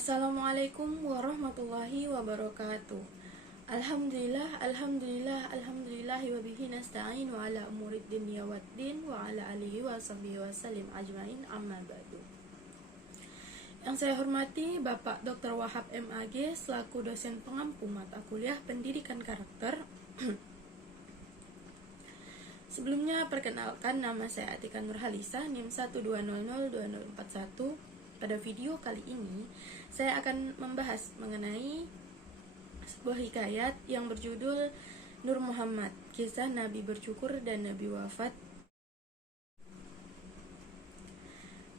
Assalamualaikum warahmatullahi wabarakatuh. Alhamdulillah wa bihi nasta'in wa ala umurid dunya waddin wa ala alihi wa sahbihi wa sallim ajmain amma ba'du. Yang saya hormati Bapak Dr. Wahab MAG selaku dosen pengampu mata kuliah Pendidikan Karakter. Sebelumnya perkenalkan, nama saya Atika Nurhalisa, NIM 120020041. Pada video kali ini saya akan membahas mengenai sebuah hikayat yang berjudul Nur Muhammad, kisah Nabi bercukur dan Nabi wafat.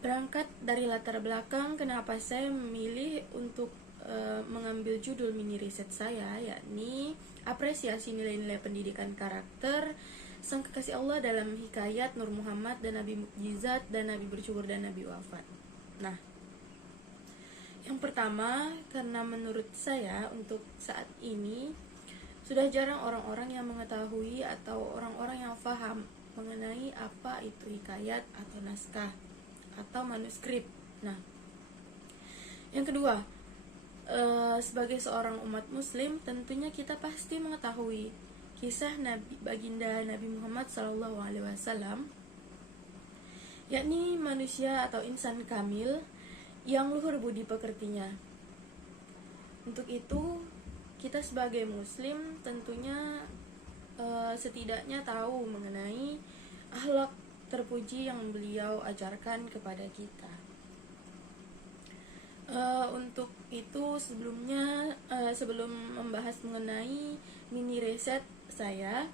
Berangkat dari latar belakang kenapa saya memilih untuk mengambil judul mini riset saya, yakni apresiasi nilai-nilai pendidikan karakter sang kekasih Allah dalam hikayat Nur Muhammad dan Nabi mukjizat dan Nabi bercukur dan Nabi wafat. Nah, yang pertama, karena menurut saya untuk saat ini sudah jarang orang-orang yang mengetahui atau orang-orang yang paham mengenai apa itu hikayat atau naskah atau manuskrip. Nah, yang kedua, sebagai seorang umat muslim tentunya kita pasti mengetahui kisah Nabi baginda Nabi Muhammad SAW, yakni manusia atau insan kamil yang luhur budi pekertinya. Untuk itu, kita sebagai muslim tentunya setidaknya tahu mengenai akhlak terpuji yang beliau ajarkan kepada kita. Untuk itu sebelum membahas mengenai mini riset saya,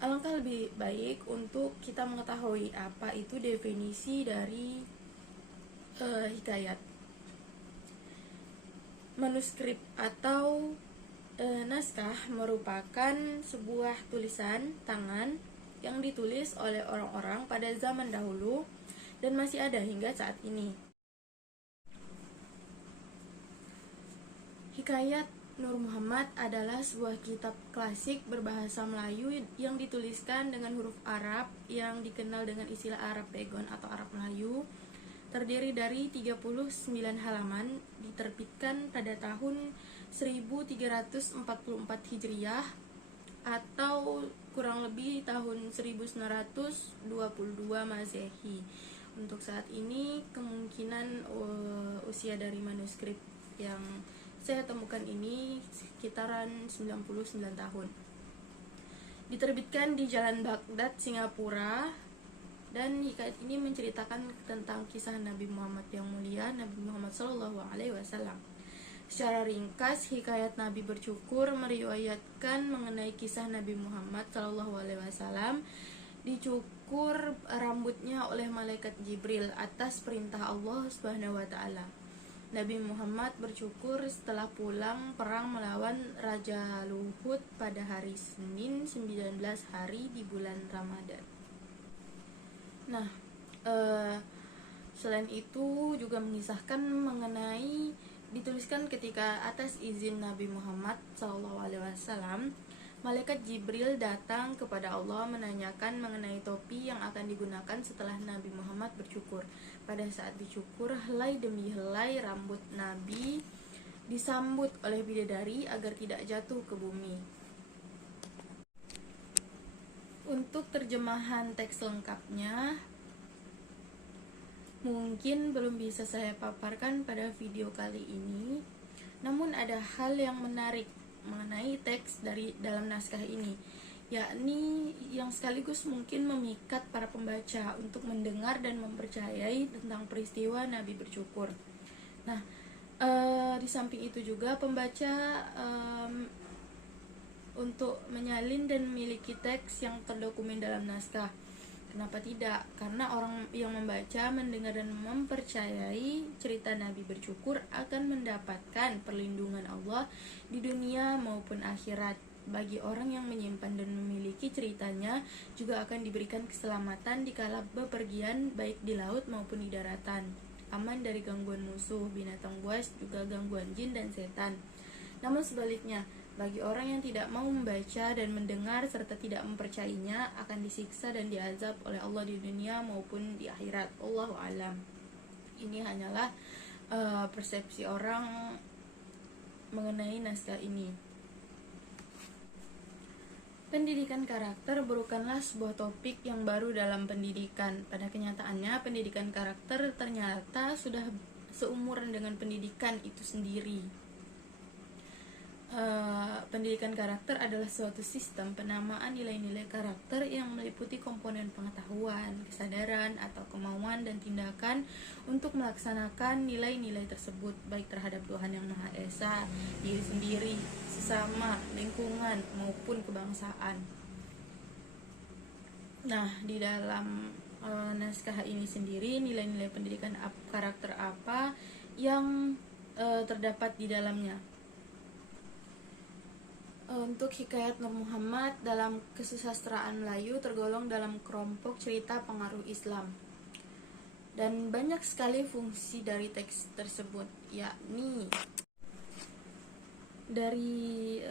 alangkah lebih baik untuk kita mengetahui apa itu definisi dari hikayat. Manuskrip atau naskah merupakan sebuah tulisan tangan yang ditulis oleh orang-orang pada zaman dahulu dan masih ada hingga saat ini. Hikayat Nur Muhammad adalah sebuah kitab klasik berbahasa Melayu yang dituliskan dengan huruf Arab yang dikenal dengan istilah Arab Begon atau Arab Melayu. Terdiri dari 39 halaman, diterbitkan pada tahun 1344 Hijriah atau kurang lebih tahun 1922 Masehi. Untuk saat ini kemungkinan usia dari manuskrip yang saya temukan ini sekitaran 99 tahun. Diterbitkan di Jalan Baghdad, Singapura, dan hikayat ini menceritakan tentang kisah Nabi Muhammad yang mulia, Nabi Muhammad SAW. Secara ringkas, hikayat Nabi bercukur meriwayatkan mengenai kisah Nabi Muhammad SAW dicukur rambutnya oleh malaikat Jibril atas perintah Allah SWT. Nabi Muhammad bercukur setelah pulang perang melawan Raja Luhut pada hari Senin 19 hari di bulan Ramadan. Nah, selain itu juga mengisahkan mengenai dituliskan ketika atas izin Nabi Muhammad SAW, malaikat Jibril datang kepada Allah menanyakan mengenai topi yang akan digunakan setelah Nabi Muhammad bercukur. Pada saat dicukur, helai demi helai rambut Nabi disambut oleh bidadari agar tidak jatuh ke bumi. Untuk terjemahan teks lengkapnya mungkin belum bisa saya paparkan pada video kali ini, namun ada hal yang menarik mengenai teks dari dalam naskah ini, yakni yang sekaligus mungkin memikat para pembaca untuk mendengar dan mempercayai tentang peristiwa Nabi bercukur. Nah, di samping itu juga pembaca untuk menyalin dan memiliki teks yang terdokumen dalam naskah. Kenapa tidak? Karena orang yang membaca, mendengar, dan mempercayai cerita Nabi bercukur akan mendapatkan perlindungan Allah di dunia maupun akhirat. Bagi orang yang menyimpan dan memiliki ceritanya juga akan diberikan keselamatan dikala bepergian baik di laut maupun di daratan, aman dari gangguan musuh, binatang buas, juga gangguan jin dan setan. Namun sebaliknya, bagi orang yang tidak mau membaca dan mendengar serta tidak mempercayainya akan disiksa dan diazab oleh Allah di dunia maupun di akhirat. Allahu a'lam. Ini hanyalah persepsi orang mengenai naskah ini. Pendidikan karakter bukanlah sebuah topik yang baru dalam pendidikan. Pada kenyataannya, pendidikan karakter ternyata sudah seumuran dengan pendidikan itu sendiri. Pendidikan karakter adalah suatu sistem penamaan nilai-nilai karakter yang meliputi komponen pengetahuan, kesadaran, atau kemauan dan tindakan untuk melaksanakan nilai-nilai tersebut, baik terhadap Tuhan Yang Maha Esa, diri sendiri, sesama, lingkungan, maupun kebangsaan. Nah, di dalam naskah ini sendiri, nilai-nilai pendidikan karakter apa yang terdapat di dalamnya? Untuk Hikayat Nur Muhammad dalam kesusastraan Melayu tergolong dalam kelompok cerita pengaruh Islam. Dan banyak sekali fungsi dari teks tersebut, yakni dari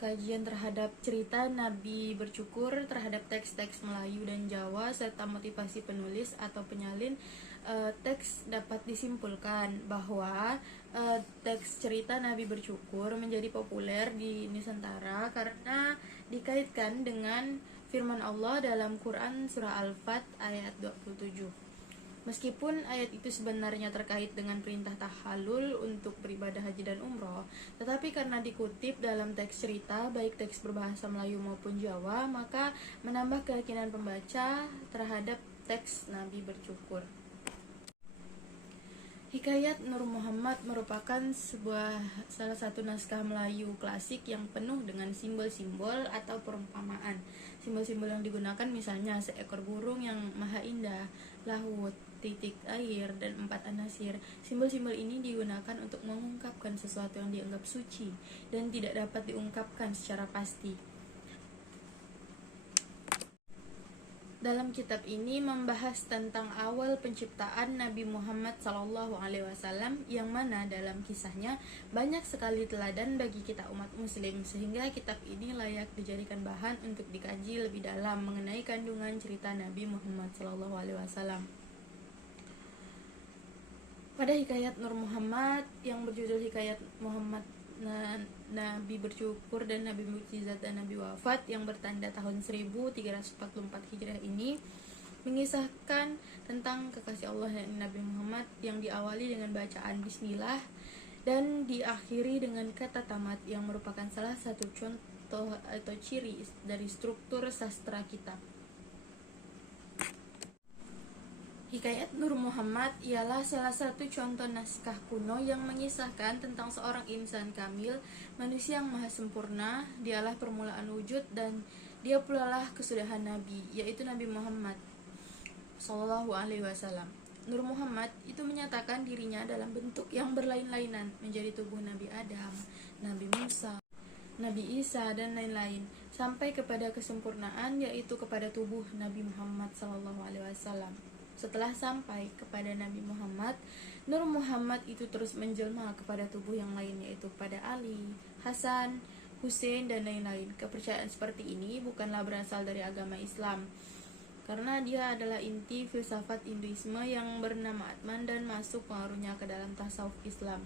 kajian terhadap cerita Nabi bercukur terhadap teks-teks Melayu dan Jawa serta motivasi penulis atau penyalin teks dapat disimpulkan bahwa teks cerita Nabi bercukur menjadi populer di Nusantara karena dikaitkan dengan firman Allah dalam Quran surah Al-Fat ayat 27. Meskipun ayat itu sebenarnya terkait dengan perintah tahallul untuk beribadah haji dan umroh, tetapi karena dikutip dalam teks cerita, baik teks berbahasa Melayu maupun Jawa, maka menambah keyakinan pembaca terhadap teks Nabi bercukur. Hikayat Nur Muhammad merupakan salah satu naskah Melayu klasik yang penuh dengan simbol-simbol atau perumpamaan. Simbol-simbol yang digunakan misalnya seekor burung yang maha indah, laut, titik air, dan 4 anasir. Simbol-simbol ini digunakan untuk mengungkapkan sesuatu yang dianggap suci dan tidak dapat diungkapkan secara pasti. Dalam kitab ini membahas tentang awal penciptaan Nabi Muhammad SAW, yang mana dalam kisahnya banyak sekali teladan bagi kita umat muslim, sehingga kitab ini layak dijadikan bahan untuk dikaji lebih dalam mengenai kandungan cerita Nabi Muhammad SAW. Pada Hikayat Nur Muhammad yang berjudul Hikayat Muhammad Nabi bercukur dan Nabi mukjizat dan Nabi wafat yang bertanda tahun 1344 Hijriah ini mengisahkan tentang kekasih Allah dan Nabi Muhammad yang diawali dengan bacaan Bismillah dan diakhiri dengan kata tamat yang merupakan salah satu contoh atau ciri dari struktur sastra kitab. Hikayat Nur Muhammad ialah salah satu contoh naskah kuno yang mengisahkan tentang seorang insan kamil, manusia yang maha sempurna. Dialah permulaan wujud dan dia pula lah kesudahan Nabi, yaitu Nabi Muhammad SAW. Nur Muhammad itu menyatakan dirinya dalam bentuk yang berlain-lainan menjadi tubuh Nabi Adam, Nabi Musa, Nabi Isa, dan lain-lain, sampai kepada kesempurnaan, yaitu kepada tubuh Nabi Muhammad SAW. Setelah sampai kepada Nabi Muhammad, Nur Muhammad itu terus menjelma kepada tubuh yang lain, yaitu pada Ali, Hasan, Hussein, dan lain-lain. Kepercayaan seperti ini bukanlah berasal dari agama Islam, karena dia adalah inti filsafat Hinduisme yang bernama Atman dan masuk pengaruhnya ke dalam tasawuf Islam.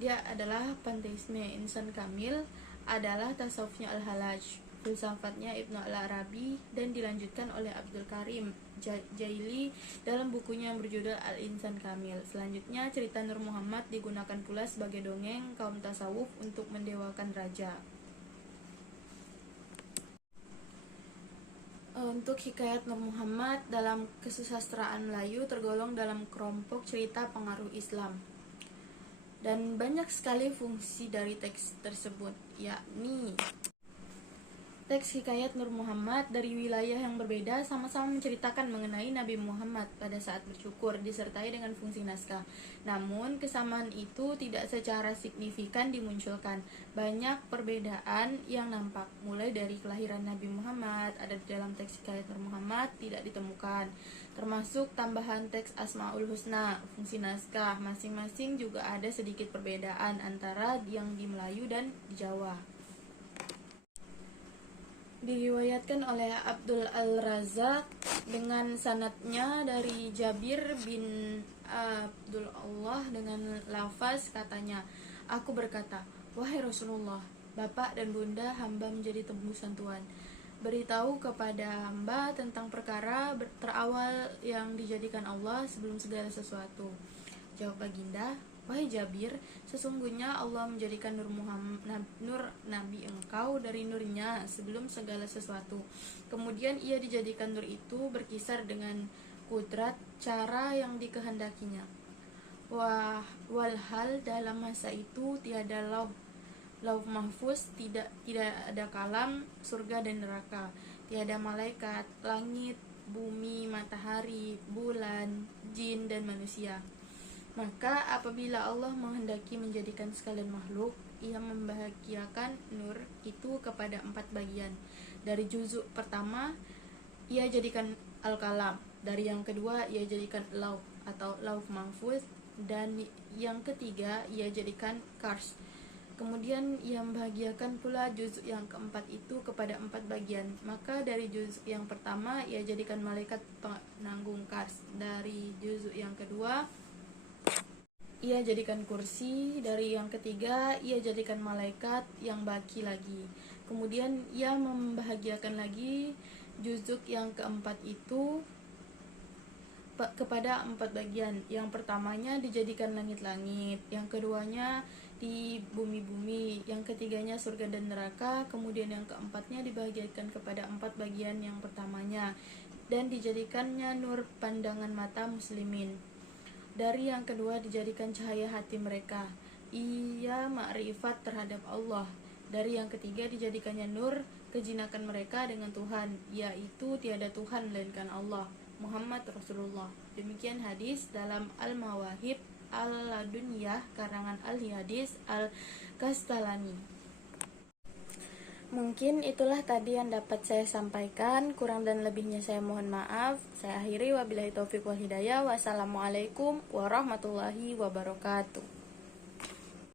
Dia adalah panteisme. Insan kamil adalah tasawufnya Al-Halaj, filsafatnya Ibnu Al-Arabi, dan dilanjutkan oleh Abdul Karim Jaili dalam bukunya yang berjudul Al-Insan Kamil. Selanjutnya, cerita Nur Muhammad digunakan pula sebagai dongeng kaum tasawuf untuk mendewakan raja. Untuk Hikayat Nur Muhammad dalam kesusastraan Melayu tergolong dalam kelompok cerita pengaruh Islam. Dan banyak sekali fungsi dari teks tersebut, yakni teks Hikayat Nur Muhammad dari wilayah yang berbeda sama-sama menceritakan mengenai Nabi Muhammad pada saat bercukur, disertai dengan fungsi naskah. Namun, kesamaan itu tidak secara signifikan dimunculkan. Banyak perbedaan yang nampak, mulai dari kelahiran Nabi Muhammad ada di dalam teks Hikayat Nur Muhammad tidak ditemukan, termasuk tambahan teks Asmaul Husna. Fungsi naskah masing-masing juga ada sedikit perbedaan antara yang di Melayu dan di Jawa. Diriwayatkan oleh Abdul Al-Razak dengan sanadnya dari Jabir bin Abdullah dengan lafaz katanya, "Aku berkata, wahai Rasulullah, Bapak dan Bunda hamba menjadi tebusan Tuhan. Beritahu kepada hamba tentang perkara terawal yang dijadikan Allah sebelum segala sesuatu." Jawab baginda, "Wahai Jabir, sesungguhnya Allah menjadikan nur Nabi engkau dari nurnya sebelum segala sesuatu. Kemudian ia dijadikan nur itu berkisar dengan kudrat cara yang dikehendakinya. Walhal dalam masa itu tiada lauh mahfuz, tidak ada kalam, surga dan neraka, tiada malaikat, langit, bumi, matahari, bulan, jin dan manusia. Maka apabila Allah menghendaki menjadikan sekalian makhluk, ia membahagiakan nur itu kepada 4 bagian. Dari juzuk pertama ia jadikan al-kalam, dari yang kedua ia jadikan lauh atau lauh mahfuz, dan yang ketiga ia jadikan kars. Kemudian ia membahagiakan pula juzuk yang keempat itu kepada 4 bagian. Maka dari juzuk yang pertama ia jadikan malaikat penanggung kars, dari juzuk yang kedua ia jadikan kursi, dari yang ketiga ia jadikan malaikat yang baki lagi. Kemudian ia membahagiakan lagi juzuk yang keempat itu kepada 4 bagian. Yang pertamanya dijadikan langit-langit, yang keduanya di bumi-bumi, yang ketiganya surga dan neraka, kemudian yang keempatnya dibahagiakan kepada 4 bagian yang pertamanya, dan dijadikannya nur pandangan mata muslimin. Dari yang kedua dijadikan cahaya hati mereka, ia makrifat terhadap Allah. Dari yang ketiga dijadikannya nur kejinakan mereka dengan Tuhan, yaitu tiada Tuhan melainkan Allah, Muhammad Rasulullah. Demikian hadis dalam Al-Mawahib Al-Ladunyah karangan Al-Hadis Al-Kastalani. Mungkin itulah tadi yang dapat saya sampaikan. Kurang dan lebihnya saya mohon maaf. Saya akhiri, wabillahi taufiq wal hidayah. Wassalamualaikum warahmatullahi wabarakatuh.